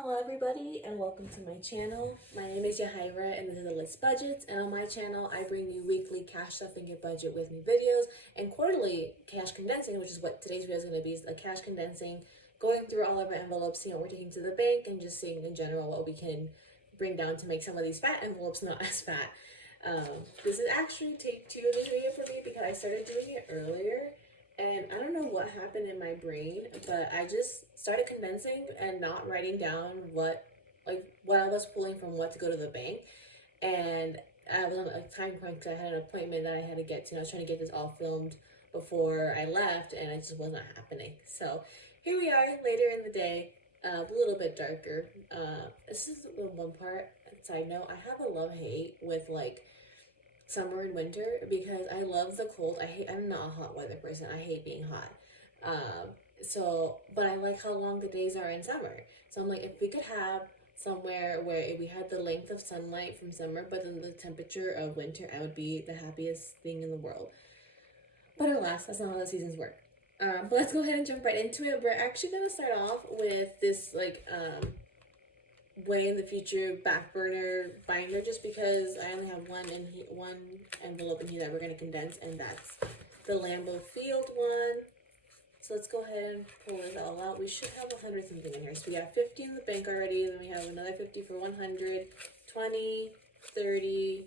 Hello everybody and welcome to my channel. My name is Yahaira and this is List Budgets, and on my channel I bring you weekly cash stuffing your budget with me videos and quarterly cash condensing, which is what today's video is going to be, is a cash condensing, going through all of our envelopes, seeing what we're taking to the bank and just seeing in general what we can bring down to make some of these fat envelopes not as fat. This is actually take 2 of this video for me because I started doing it earlier. And I don't know what happened in my brain, but I just started condensing and not writing down what I was pulling from what to go to the bank. And I was on a time crunch because I had an appointment that I had to get to. And I was trying to get this all filmed before I left, and it just wasn't happening. So here we are later in the day, a little bit darker. This is one part. Side note: I have a love-hate with summer and winter because I love the cold. I'm not a hot weather person. I hate being hot. But I like how long the days are in summer. So I'm like, if we could have somewhere where we had the length of sunlight from summer, but then the temperature of winter, I would be the happiest thing in the world. But alas, that's not how the seasons work. But let's go ahead and jump right into it. We're actually gonna start off with this way in the future back burner binder, just because I only have one envelope in here that we're going to condense, and that's the Lambeau Field one. So let's go ahead and pull this all out. We should have 100 something in here. So we got 50 in the bank already, then we have another 50 for 100, 20, 30,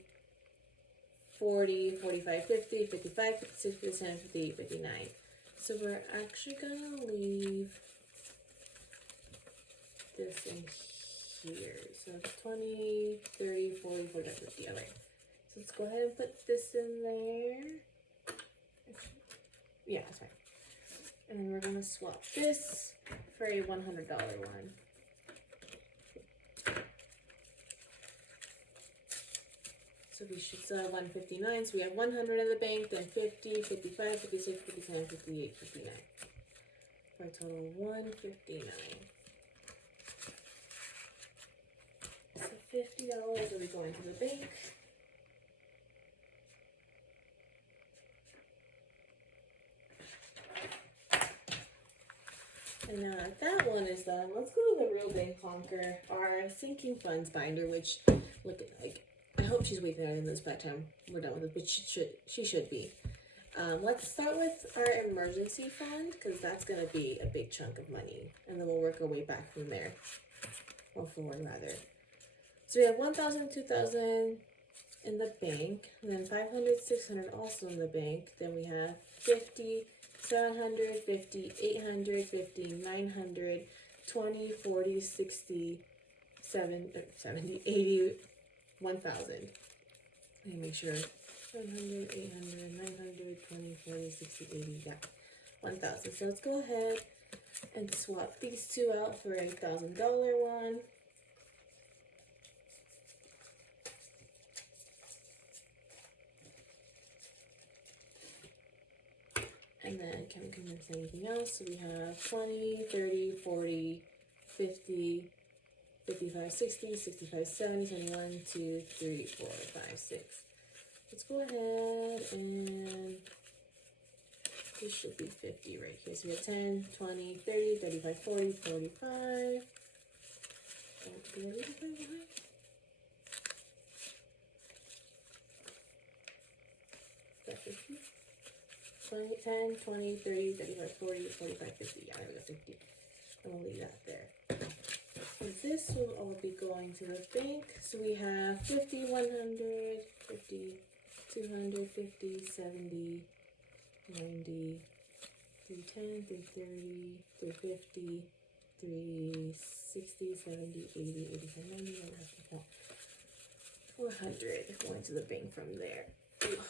40, 45, 50, 55, 56, 57, 58, 59. So we're actually going to leave this in here. So 20, 30, 40, 45, 50. Okay. So let's go ahead and put this in there. Yeah, that's fine. And then we're going to swap this for a $100 one. So we should still have 159. So we have 100 in the bank, then 50, 55, 56, 57, 58, 59. For a total of 159. $50 will be going to the bank. And now that one is done, let's go to the real bank conquer, our sinking funds binder, which I hope she's waking up in this by the time we're done with it, but she should be. Let's start with our emergency fund, because that's going to be a big chunk of money, and then we'll work our way back from there, or forward rather. So we have 1,000, 2,000 in the bank, and then 500, 600 also in the bank. Then we have 50, 700, 50, 800, 50, 900, 20, 40, 60, 70, 80, 1,000. Let me make sure. 700, 800, 900, 20, 40, 60, 80, yeah, 1,000. So let's go ahead and swap these two out for a $1,000 one. And then can we condense anything else? So we have 20, 30, 40, 50, 55, 60, 65, 70, 71, 2, 3, 4, 5, 6. Let's go ahead and this should be 50 right here. So we have 10, 20, 30, 35, 40, 45. Oh, did I leave it behind? Is that 50? 20, 10, 20, 30, 35, 40, 45, 50. Yeah, there we go, 50. And we'll leave that there. And this will all be going to the bank. So we have 50, 100, 50, 200, 50, 70, 90, 310, 330, 350, 360, 70, 80, 85, 90. I have to count. 400 going to the bank from there. Ugh.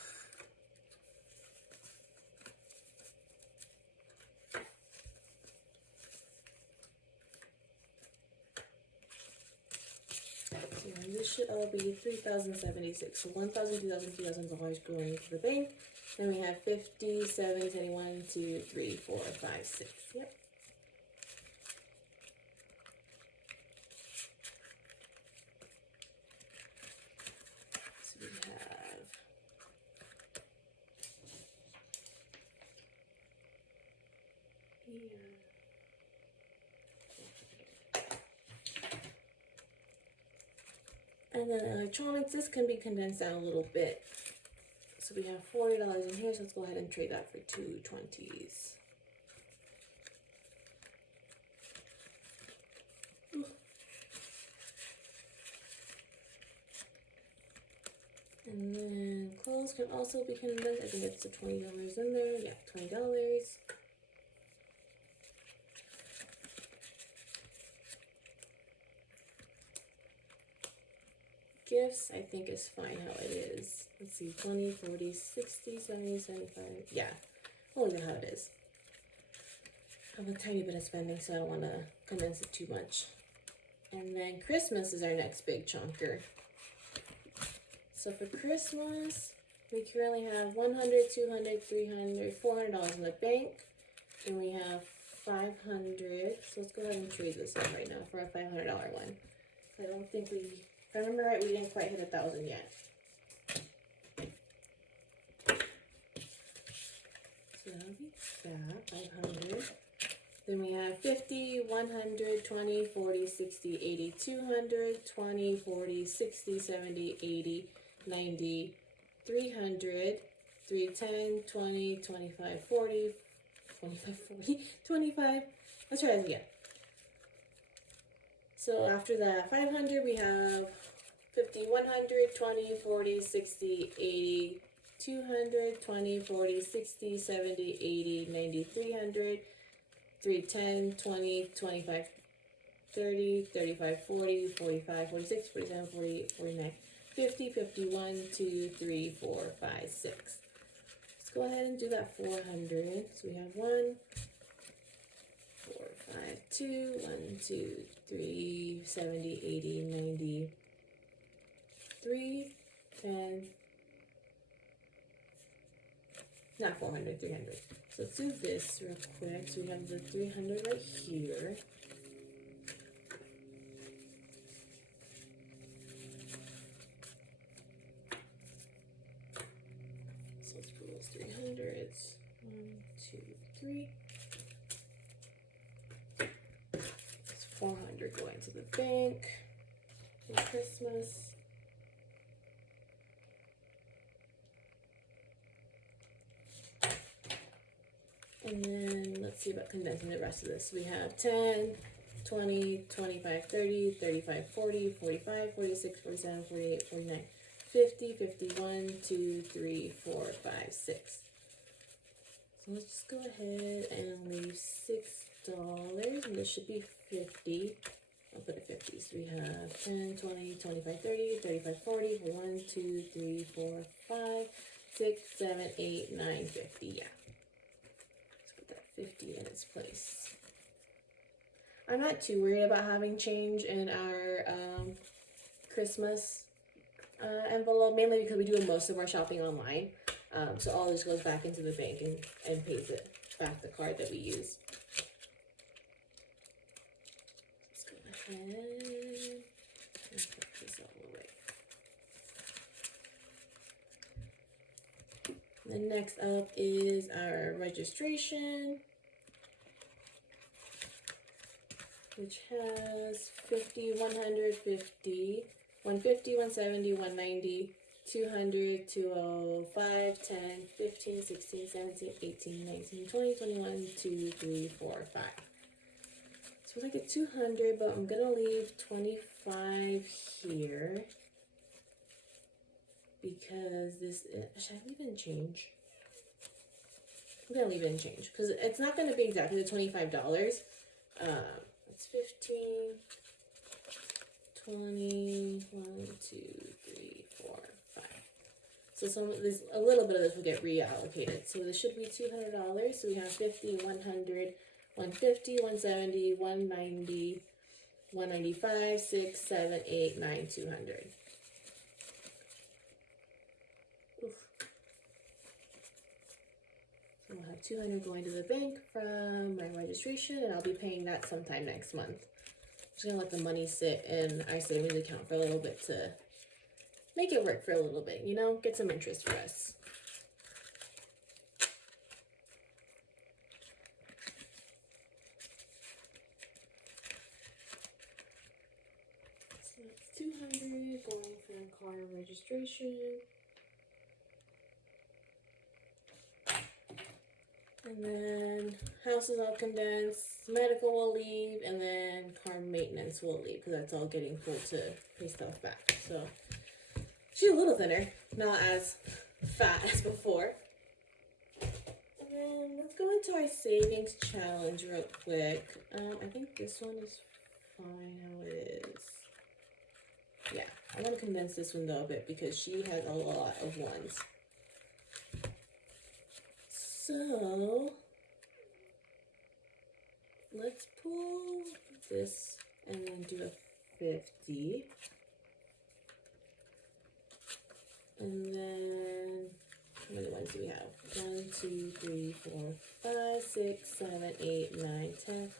And this should all be 3,076. So 1,000, 2,000, 2,000 is always going to the bank. Then we have 50, 70, 71, 2, 3, 4, 5, 6. Yep. So we have here. And then electronics, this can be condensed down a little bit. So we have $40 in here, so let's go ahead and trade that for two 20s. And then clothes can also be condensed. I think it's the $20 in there. Yeah, $20. Gifts, I think is fine how it is. Let's see, 20, 40, 60, 70, 75. Yeah, we'll leave it how it is. I have a tiny bit of spending, so I don't want to condense it too much. And then Christmas is our next big chunker. So for Christmas, we currently have $100, $200, $300, $400 in the bank. And we have $500. So let's go ahead and trade this in right now for a $500 one. I don't think we, if I remember right, we didn't quite hit 1,000 yet. So that'll be that, 500. Then we have 50, 100, 20, 40, 60, 80, 200, 20, 40, 60, 70, 80, 90, 300, 310, 20, 25, 40, 25, 40, 25. Let's try this again. So after that 500, we have 50, 100, 20, 40, 60, 80, 200, 20, 40, 60, 70, 80, 90, 300, 310, 20, 25, 30, 35, 40, 45, 46, 47, 48, 49, 50, 51, 2, 3, 4, 5, 6. Let's go ahead and do that 400. So we have 1, 4, 5, 2, 1, 2, 3, 70, 80, 90, 3, 10, not 400, 300. So let's do this real quick. So we have the 300 right here. So let's put those 300s. 1, 2, 3. It's 400 going to the bank for Christmas. And then let's see about condensing the rest of this. We have 10, 20, 25, 30, 35, 40, 45, 46, 47, 48, 49, 50, 51, 2, 3, 4, 5, 6. So let's just go ahead and leave $6. And this should be 50. I'll put it 50. So we have 10, 20, 25, 30, 35, 40, 41, 2, 3, 4, 5, 6, 7, 8, 9, 50. Yeah. 50 in its place. I'm not too worried about having change in our Christmas envelope, mainly because we do most of our shopping online. So all this goes back into the bank and pays it back the card that we use. Let's go ahead and put this all away. Then next up is our registration, which has 50, 150, 150, 170, 190, 200, 205, 10, 15, 16, 17, 18, 19, 20, 21, 2, 3, 4, 5. So I get 200, but I'm going to leave 25 here. Because this, should I leave it in change? I'm gonna leave it in change because it's not gonna be exactly the $25. It's 15, 20, 1, 2, 3, 4, 5. So there's a little bit of this will get reallocated. So this should be $200. So we have 50, 100, 150, 170, 190, 195, 6, 7, 8, 9, 200. I'll have 200 going to the bank from my registration, and I'll be paying that sometime next month. I'm just gonna let the money sit in our savings account for a little bit to make it work for a little bit, you know, get some interest for us. That's 200 going for car registration. And then house is all condensed, medical will leave, and then car maintenance will leave because that's all getting full to pay stuff back. So she's a little thinner, not as fat as before. And then let's go into our savings challenge real quick. I think this one is fine how it is. Yeah, I'm gonna condense this one though a bit because she has a lot of ones. So let's pull this and then do a 50. And then how many ones do we have? 1, 2, 3, 4, 5, 6, 7, 8, 9, 10,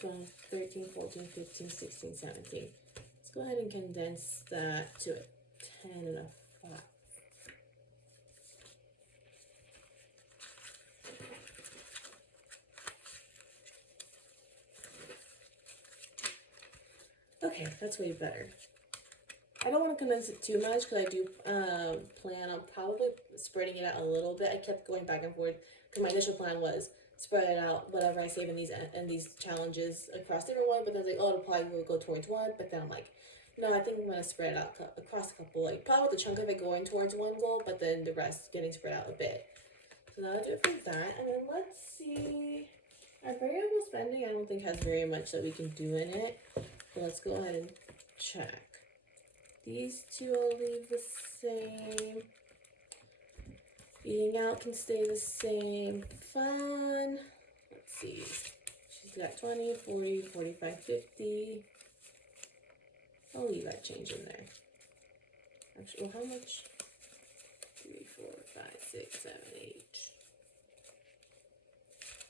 12, 13, 14, 15, 16, 17. Let's go ahead and condense that to a 10 and a 5. Okay, that's way better. I don't want to condense it too much because I do plan on probably spreading it out a little bit. I kept going back and forth because my initial plan was spread it out, whatever I save in these challenges across different ones, but then I was like, oh, it'll probably will go towards one, but then I'm like, no, I think I'm going to spread it out across a couple, like probably the chunk of it going towards one goal, but then the rest getting spread out a bit. So that'll do it for that. And then let's see, our variable spending I don't think has very much that we can do in it. So let's go ahead and check. These two will leave the same. Eating out can stay the same. Fun. Let's see. She's got 20, 40, 45, 50. I'll leave that change in there. Actually, well, how much? 3, 4, 5, 6, 7, 8.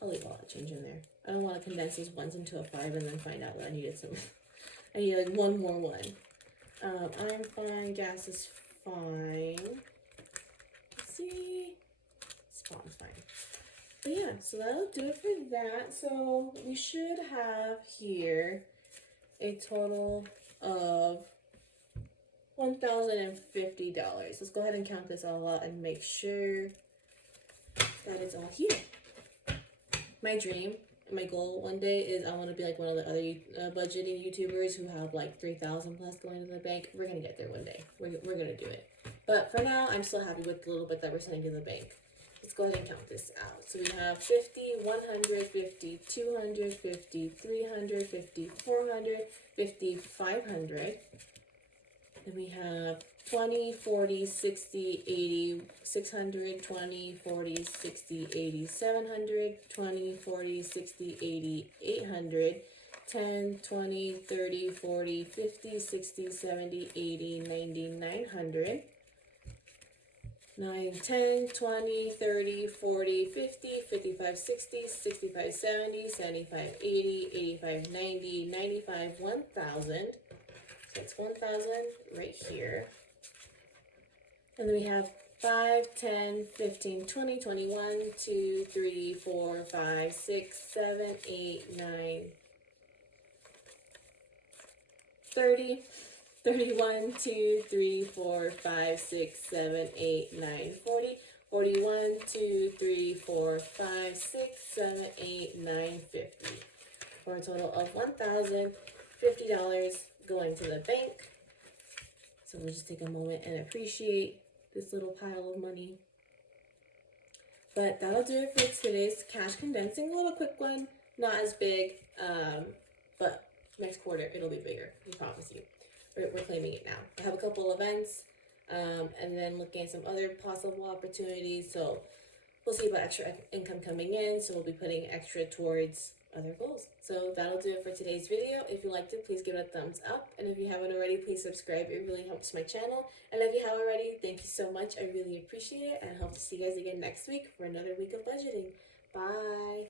I'll leave all that change in there. I don't want to condense those ones into a 5 and then find out that I needed some. I need like one more one. I'm fine. Gas is fine. Let's see. Spawn's fine. But yeah, so that'll do it for that. So we should have here a total of $1,050. Let's go ahead and count this all out and make sure that it's all here. My dream, my goal one day is I want to be like one of the other budgeting YouTubers who have like 3,000 plus going to the bank. We're gonna get there one day. We're gonna do it. But for now, I'm still happy with the little bit that we're sending to the bank. Let's go ahead and count this out. So we have 50, 150, 250, 350, 450, 500. Then we have 20, 40, 60, 80, 600, 20, 40, 60, 80, 700, 20, 40, 60, 80, 800, 10, 20, 30, 40, 50, 60, 70, 80, 90, 900. 9, 10, 20, 30, 40, 50, 55, 60, 65, 70, 75, 80, 85, 90, 95, 1,000. So it's 1,000 right here. And then we have 5, 10, 15, 20, 21, 2, 3, 4, 5, 6, 7, 8, 9, 30, 31, 2, 3, 4, 5, 6, 7, 8, 9, 40, 41, 2, 3, 4, 5, 6, 7, 8, 9, 50. For a total of $1,050 going to the bank. So we'll just take a moment and appreciate this little pile of money. But that'll do it for today's cash condensing. A little quick one, not as big, but next quarter it'll be bigger, we promise you. We're claiming it now. I have a couple events, and then looking at some other possible opportunities. So we'll see about extra income coming in. So we'll be putting extra towards other goals. So that'll do it for today's video. If you liked it, please give it a thumbs up. And if you haven't already, please subscribe. It really helps my channel. And if you have already, thank you so much. I really appreciate it. And I hope to see you guys again next week for another week of budgeting. Bye.